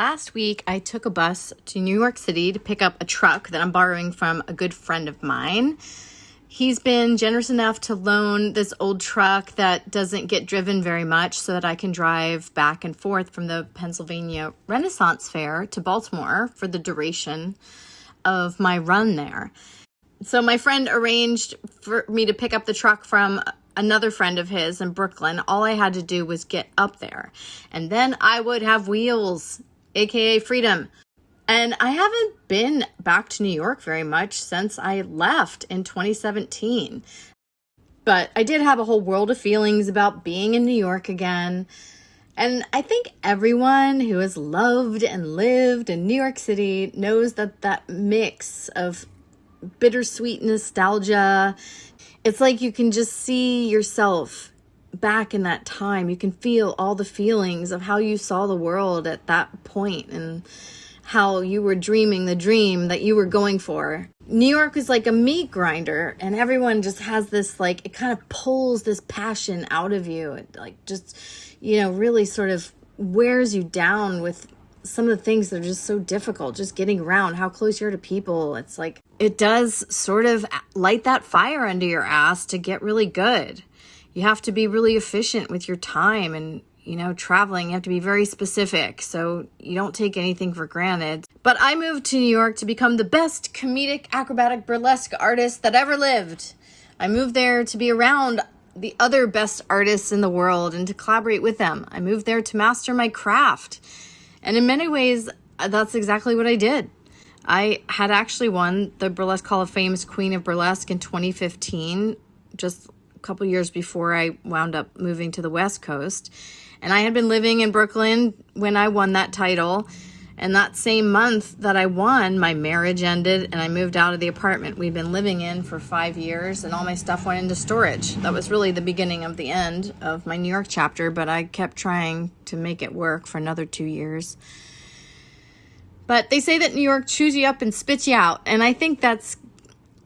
last week I took a bus to New York City to pick up a truck that I'm borrowing from a good friend of mine. He's been generous enough to loan this old truck that doesn't get driven very much so that I can drive back and forth from the Pennsylvania Renaissance Faire to Baltimore for the duration of my run there. So my friend arranged for me to pick up the truck from another friend of his in Brooklyn. All I had to do was get up there, and then I would have wheels, aka freedom. And I haven't been back to New York very much since I left in 2017. But I did have a whole world of feelings about being in New York again. And I think everyone who has loved and lived in New York City knows that that mix of bittersweet nostalgia, it's like you can just see yourself back in that time. You can feel all the feelings of how you saw the world at that point and how you were dreaming the dream that you were going for. New York is like a meat grinder, and everyone just has this, like, it kind of pulls this passion out of you. It like just, really sort of wears you down with some of the things that are just so difficult, just getting around, how close you're to people. It's like, it does sort of light that fire under your ass to get really good. You have to be really efficient with your time and, traveling. You have to be very specific so you don't take anything for granted. But I moved to New York to become the best comedic, acrobatic, burlesque artist that ever lived. I moved there to be around the other best artists in the world and to collaborate with them. I moved there to master my craft. And in many ways, that's exactly what I did. I had actually won the Burlesque Hall of Fame's Queen of Burlesque in 2015, just a couple years before I wound up moving to the West Coast. And I had been living in Brooklyn when I won that title. And that same month that I won, my marriage ended and I moved out of the apartment we'd been living in for 5 years, and all my stuff went into storage. That was really the beginning of the end of my New York chapter, but I kept trying to make it work for another 2 years. But they say that New York chews you up and spits you out, and I think that's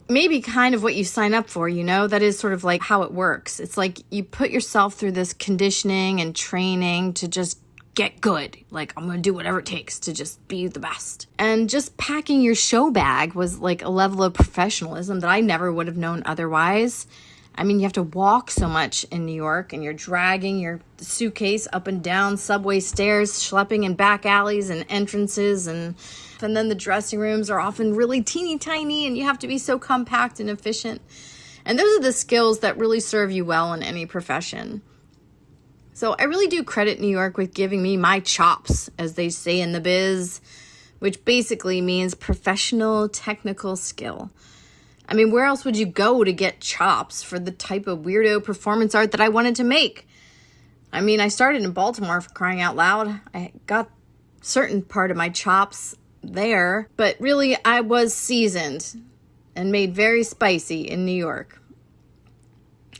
maybe kind of what you sign up for, that is sort of like how it works. It's like you put yourself through this conditioning and training to just get good. Like, I'm going to do whatever it takes to just be the best. And just packing your show bag was like a level of professionalism that I never would have known otherwise. I mean, you have to walk so much in New York, and you're dragging your suitcase up and down subway stairs, schlepping in back alleys and entrances, and then the dressing rooms are often really teeny tiny, and you have to be so compact and efficient. And those are the skills that really serve you well in any profession. So I really do credit New York with giving me my chops, as they say in the biz, which basically means professional technical skill. I mean, where else would you go to get chops for the type of weirdo performance art that I wanted to make? I mean, I started in Baltimore, for crying out loud. I got certain part of my chops there, but really I was seasoned and made very spicy in New York.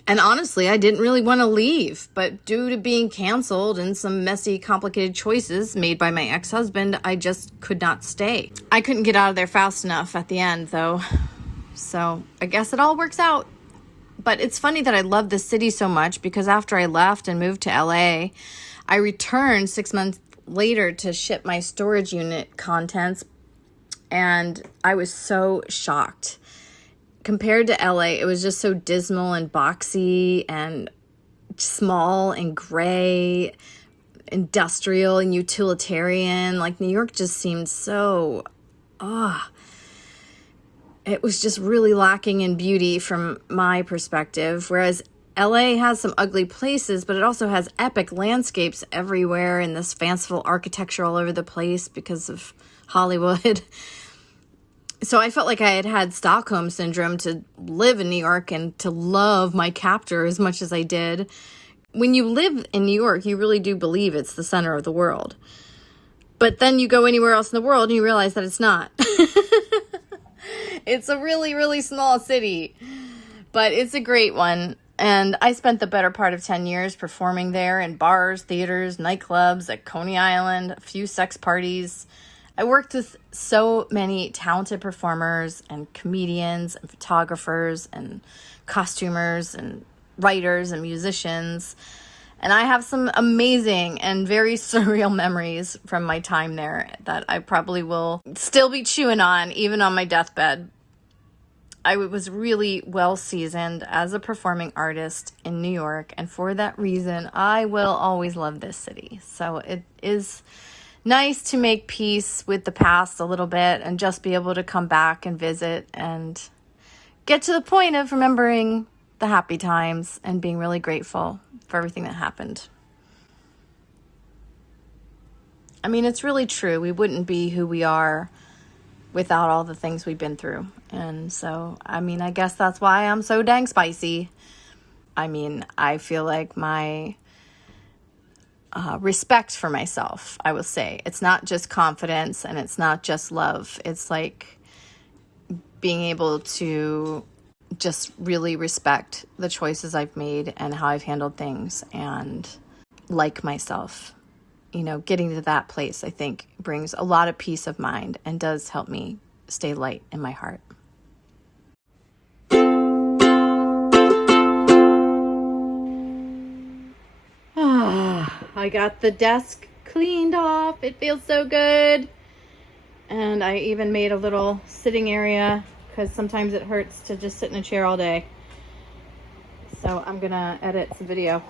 And honestly, I didn't really want to leave, but due to being canceled and some messy, complicated choices made by my ex-husband, I just could not stay. I couldn't get out of there fast enough at the end, though. So I guess it all works out. But it's funny that I love this city so much, because after I left and moved to LA, I returned 6 months later to ship my storage unit contents, and I was so shocked. Compared to LA, it was just so dismal and boxy and small and gray, industrial and utilitarian. Like, New York just seemed so, it was just really lacking in beauty from my perspective. Whereas LA has some ugly places, but it also has epic landscapes everywhere and this fanciful architecture all over the place because of Hollywood. So I felt like I had had Stockholm syndrome to live in New York and to love my captor as much as I did. When you live in New York, you really do believe it's the center of the world. But then you go anywhere else in the world and you realize that it's not. It's a really, really small city, but it's a great one. And I spent the better part of 10 years performing there in bars, theaters, nightclubs, at Coney Island, a few sex parties. I worked with so many talented performers and comedians and photographers and costumers and writers and musicians. And I have some amazing and very surreal memories from my time there that I probably will still be chewing on, even on my deathbed. I was really well seasoned as a performing artist in New York, and for that reason, I will always love this city. So it is nice to make peace with the past a little bit and just be able to come back and visit and get to the point of remembering the happy times and being really grateful for everything that happened. I mean, it's really true. We wouldn't be who we are without all the things we've been through. And so, I mean, I guess that's why I'm so dang spicy. I mean, I feel like my respect for myself, I will say. It's not just confidence and it's not just love. It's like being able to just really respect the choices I've made and how I've handled things and like myself. You know, getting to that place, I think, brings a lot of peace of mind and does help me stay light in my heart. I got the desk cleaned off. It feels so good. And I even made a little sitting area because sometimes it hurts to just sit in a chair all day. So I'm gonna edit some video.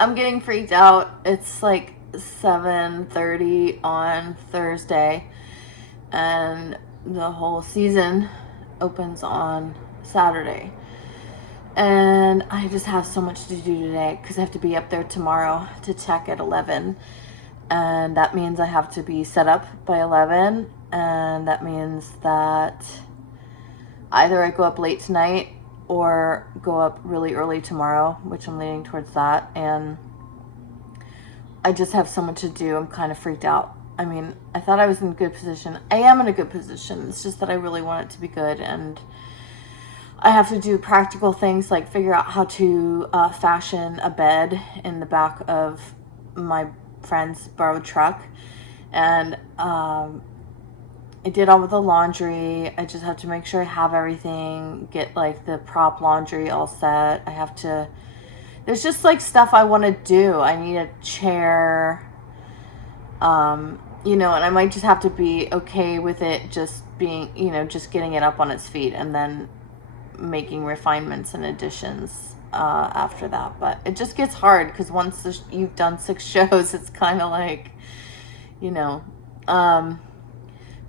I'm getting freaked out. It's like 7:30 on Thursday and the whole season opens on Saturday. And I just have so much to do today because I have to be up there tomorrow to check at 11. And that means I have to be set up by 11. And that means that either I go up late tonight or go up really early tomorrow, which I'm leaning towards that. And I just have so much to do. I'm kind of freaked out. I mean, I thought I was in a good position. I am in a good position. It's just that I really want it to be good. And I have to do practical things like figure out how to fashion a bed in the back of my friend's borrowed truck. And I did all of the laundry. I just have to make sure I have everything, get like the prop laundry all set. I have to, there's just like stuff I want to do. I need a chair, you know, and I might just have to be okay with it just being, you know, just getting it up on its feet and then making refinements and additions after that. But it just gets hard because once you've done 6 shows, it's kind of like, you know,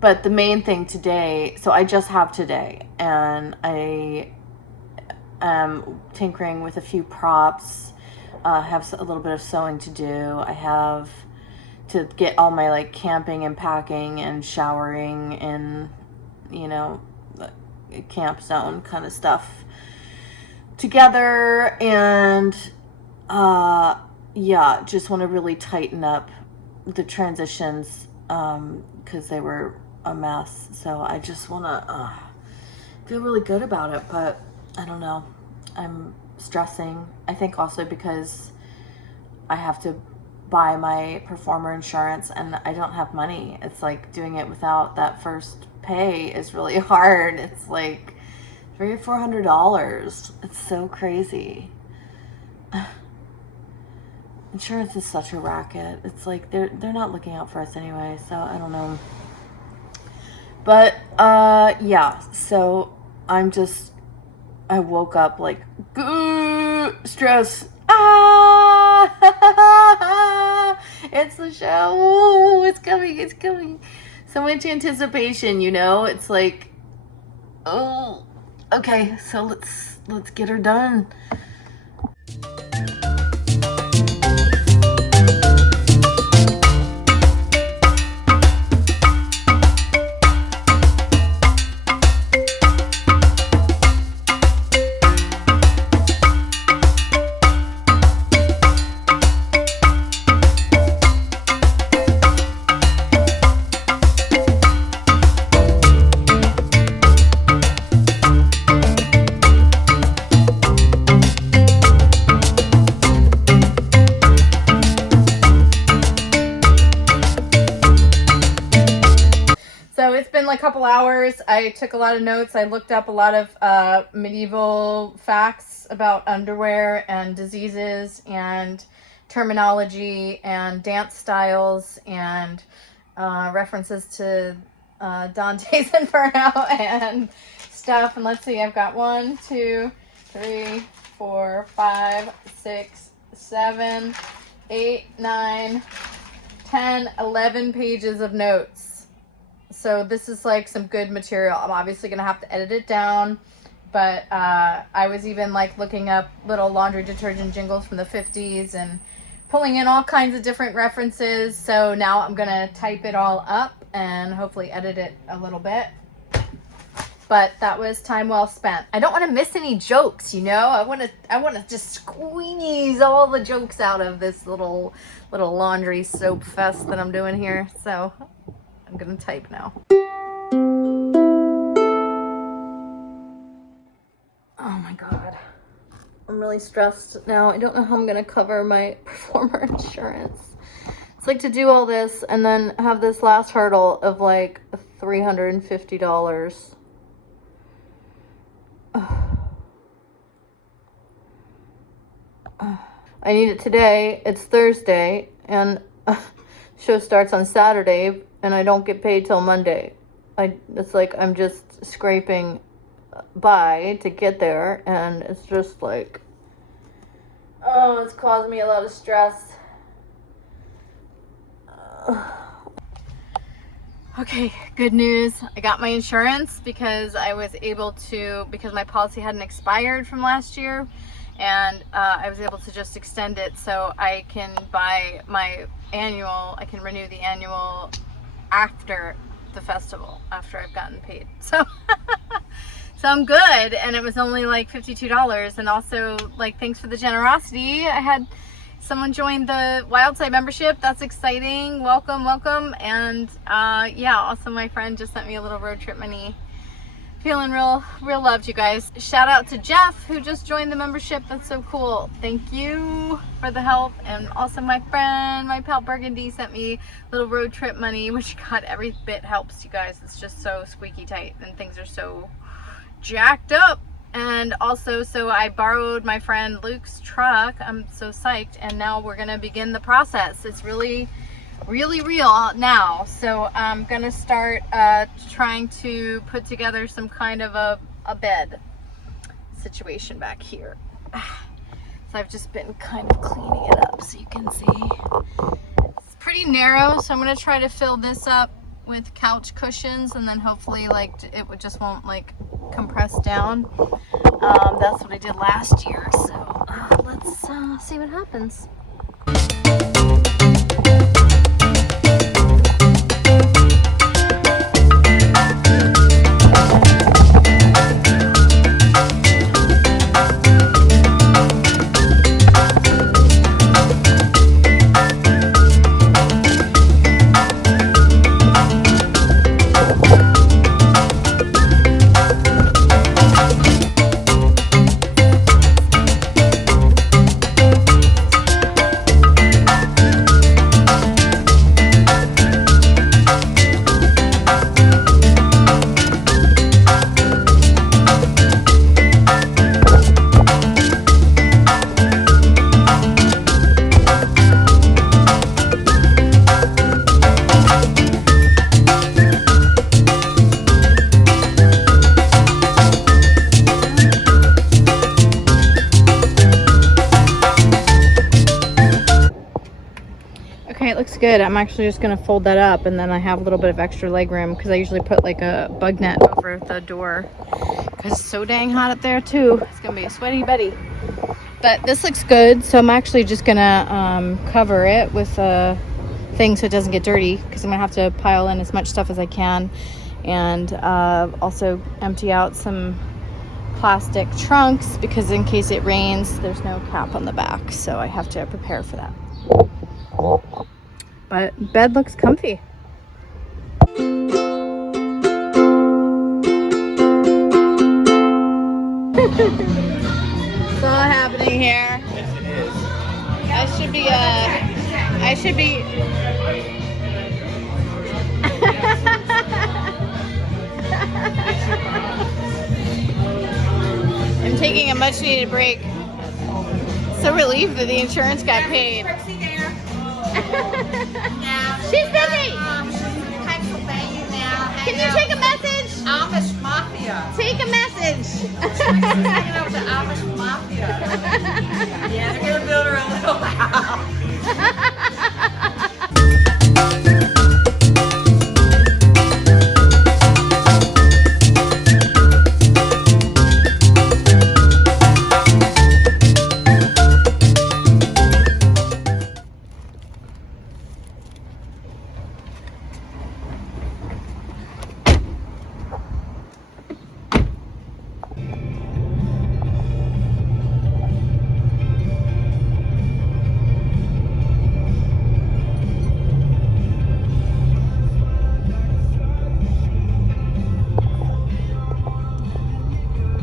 but the main thing today, so I just have today, and I am tinkering with a few props, have a little bit of sewing to do. I have to get all my like camping and packing and showering and, you know, camp zone kind of stuff together. And yeah, just want to really tighten up the transitions because they were a mess. So I just want to feel really good about it, but I don't know. I'm stressing. I think also because I have to buy my performer insurance and I don't have money. It's like doing it without that first pay is really hard. It's like $300 or $400. It's so crazy. Insurance is such a racket. It's like they're not looking out for us anyway, so I don't know. But yeah, so I woke up like stress. It's the show. Oh, it's coming. So much anticipation, you know? It's like, oh, okay, so let's get her done. So it's been like a couple hours. I took a lot of notes. I looked up a lot of medieval facts about underwear and diseases and terminology and dance styles and references to Dante's Inferno and stuff. And let's see, I've got 1, 2, 3, 4, 5, 6, 7, 8, 9, 10, 11 pages of notes. So this is like some good material. I'm obviously going to have to edit it down, but I was even like looking up little laundry detergent jingles from the 50s and pulling in all kinds of different references. So now I'm going to type it all up and hopefully edit it a little bit. But that was time well spent. I don't want to miss any jokes, you know? I want to just squeeze all the jokes out of this little laundry soap fest that I'm doing here. So I'm gonna type now. Oh my God. I'm really stressed now. I don't know how I'm gonna cover my performer insurance. It's like to do all this and then have this last hurdle of like $350. I need it today. It's Thursday and show starts on Saturday and I don't get paid till Monday. It's like I'm just scraping by to get there, and it's just like, oh, it's caused me a lot of stress. Okay, good news. I got my insurance because because my policy hadn't expired from last year, and I was able to just extend it so I can buy my annual, I can renew the annual after the festival, after I've gotten paid. So so I'm good, and it was only like $52. And also, like, thanks for the generosity. I had someone join the Wildside membership. That's exciting. Welcome. And yeah, also my friend just sent me a little road trip money. Feeling real loved, you guys. Shout out to Jeff, who just joined the membership. That's so cool. Thank you for the help. And also my friend, my pal Burgundy, sent me little road trip money, which, God, every bit helps, you guys. It's just so squeaky tight and things are so jacked up. And also, so I borrowed my friend Luke's truck. I'm so psyched. And now we're gonna begin the process. It's really real now. So I'm gonna start trying to put together some kind of a bed situation back here. So I've just been kind of cleaning it up so you can see. It's pretty narrow, so I'm gonna try to fill this up with couch cushions, and then hopefully like just won't like compress down. That's what I did last year, so let's see what happens. looks good. I'm actually just gonna fold that up, and then I have a little bit of extra leg room because I usually put like a bug net over the door because it's so dang hot up there too. It's gonna be a sweaty Betty. But this looks good, so I'm actually just gonna cover it with a thing so it doesn't get dirty, because I'm gonna have to pile in as much stuff as I can, and also empty out some plastic trunks because in case it rains, there's no cap on the back, so I have to prepare for that. But bed looks comfy. It's all happening here. Yes, it is. I should be I'm taking a much needed break. So relieved that the insurance got paid. She's busy. Pennsylvania now. Can you take a message? Amish Mafia. Take a message. Hanging out with the Amish Mafia. Yeah, they're gonna build her a little house.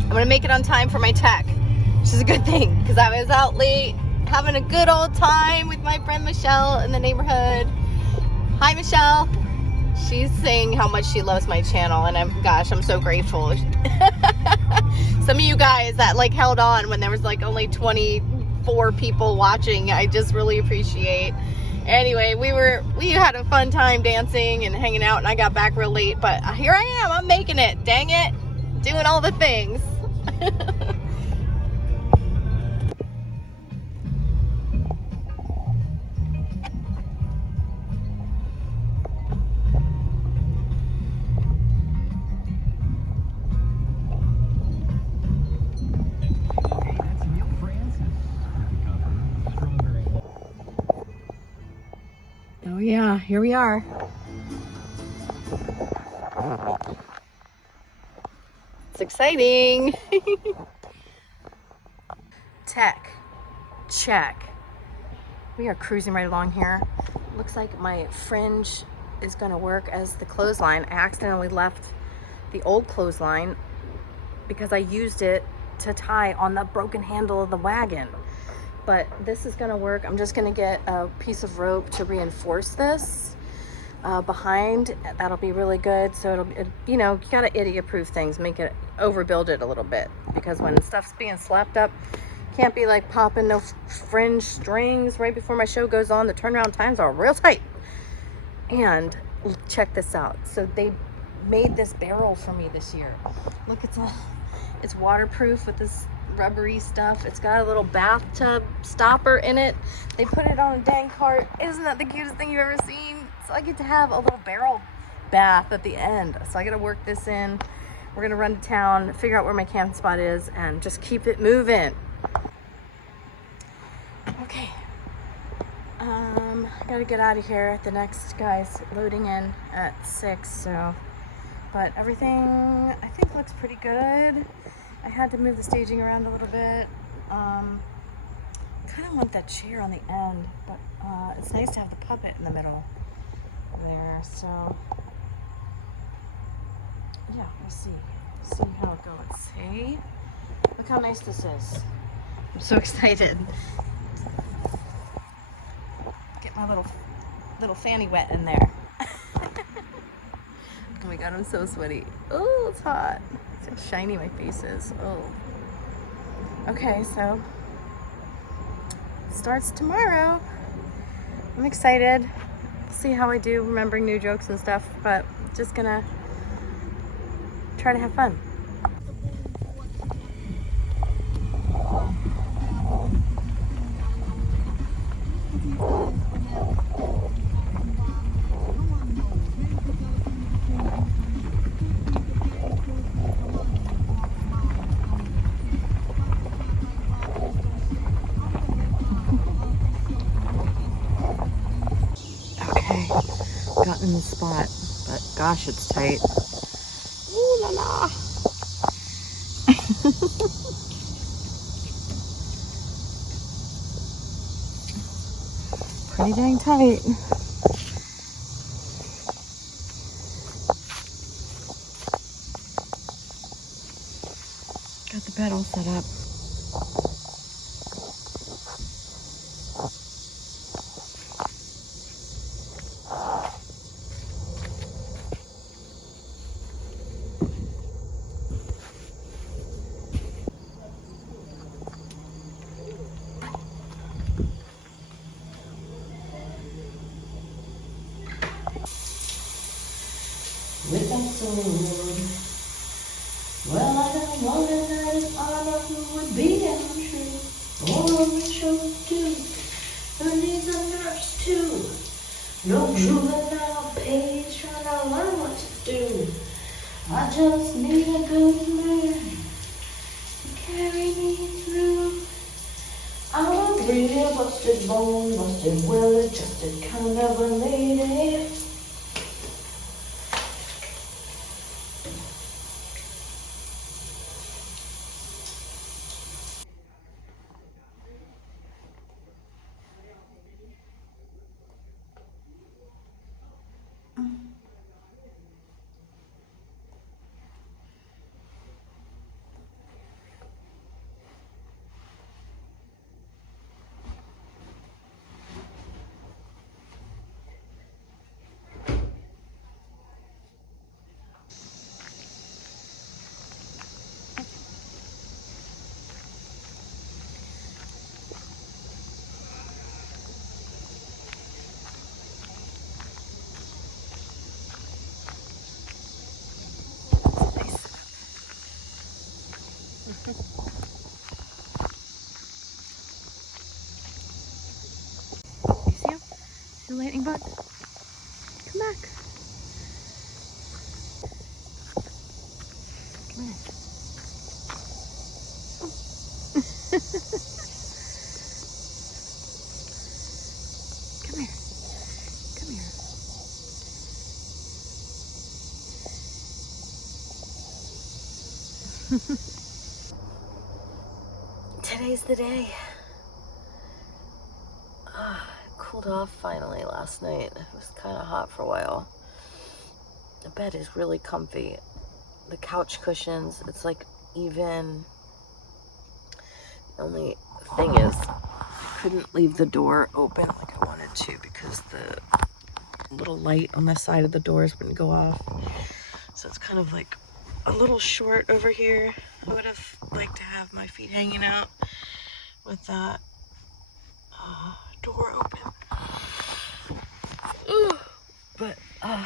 I'm gonna make it on time for my tech, which is a good thing because I was out late having a good old time with my friend Michelle in the neighborhood. Hi Michelle. She's saying how much she loves my channel, and I'm so grateful. Some of you guys that like held on when there was like only 24 people watching, I just really appreciate. Anyway, we had a fun time dancing and hanging out, and I got back real late, but here I am, I'm making it, dang it, doing all the things. Oh yeah, here we are. It's exciting. Tech, check. We are cruising right along here. Looks like my fringe is gonna work as the clothesline. I accidentally left the old clothesline because I used it to tie on the broken handle of the wagon. But this is gonna work. I'm just gonna get a piece of rope to reinforce this behind. That'll be really good. So you know, you gotta idiot-proof things, make it, overbuild it a little bit, because when stuff's being slapped up, can't be like popping no fringe strings right before my show goes on. The turnaround times are real tight. And check this out. So they made this barrel for me this year. Look, it's waterproof with this rubbery stuff. It's got a little bathtub stopper in it. They put it on a dang cart. Isn't that the cutest thing you've ever seen? So I get to have a little barrel bath at the end. So I gotta work this in. We're gonna run to town, figure out where my camp spot is, and just keep it moving. Okay. I gotta get out of here. The next guy's loading in at 6, so. But everything, I think, looks pretty good. I had to move the staging around a little bit. I kind of want that chair on the end, but it's nice to have the puppet in the middle there. So, yeah, we'll see. See how it goes. Hey, look how nice this is. I'm so excited. Get my little fanny wet in there. Oh my god, I'm so sweaty. Oh, it's hot. See how shiny my face is. Oh. Okay, so starts tomorrow. I'm excited. See how I do remembering new jokes and stuff, but just gonna try to have fun. in the spot, but gosh, it's tight. Ooh la la. Pretty dang tight. Got the bed all set up. With that sword, well, I don't wonder that his armor would be untrue, or a ritual too, who needs a nurse too. No juvenile page trying to learn what to do. I just need a good man to carry me through. I'm a real busted bone, busted, well-adjusted kind of a lady. You see him? See the lightning bug? Come back. Come here. Come here. Come here. Today's the day. Cooled off finally last night. It was kind of hot for a while. The bed is really comfy. The couch cushions, it's like even. The only thing is, I couldn't leave the door open like I wanted to because the little light on the side of the doors wouldn't go off. So it's kind of like a little short over here. I would have liked to have my feet hanging out with that door open. Ooh. But I'm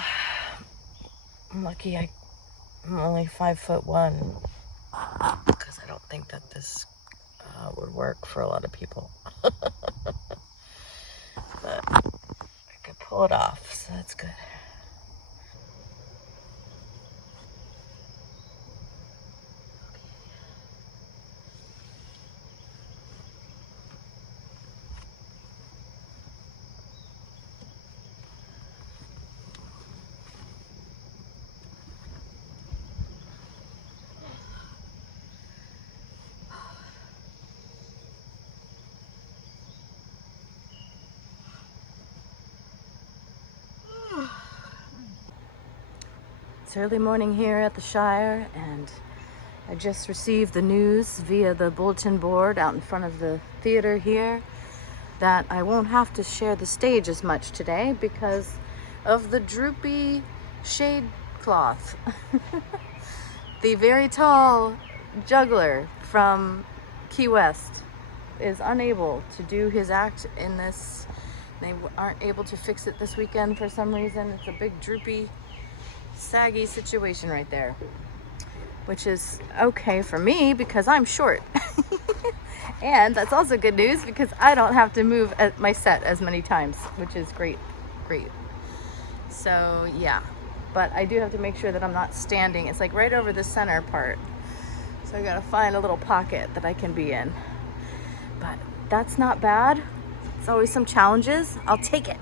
lucky I'm only 5'1", because I don't think that this would work for a lot of people. But I could pull it off, so that's good. It's early morning here at the Shire, and I just received the news via the bulletin board out in front of the theater here that I won't have to share the stage as much today because of the droopy shade cloth. The very tall juggler from Key West is unable to do his act in this. They aren't able to fix it this weekend for some reason. It's a big droopy, saggy situation right there, which is okay for me because I'm short. And that's also good news because I don't have to move at my set as many times, which is great. So yeah, but I do have to make sure that I'm not standing. It's like right over the center part, so I gotta find a little pocket that I can be in. But that's not bad. It's always some challenges. I'll take it.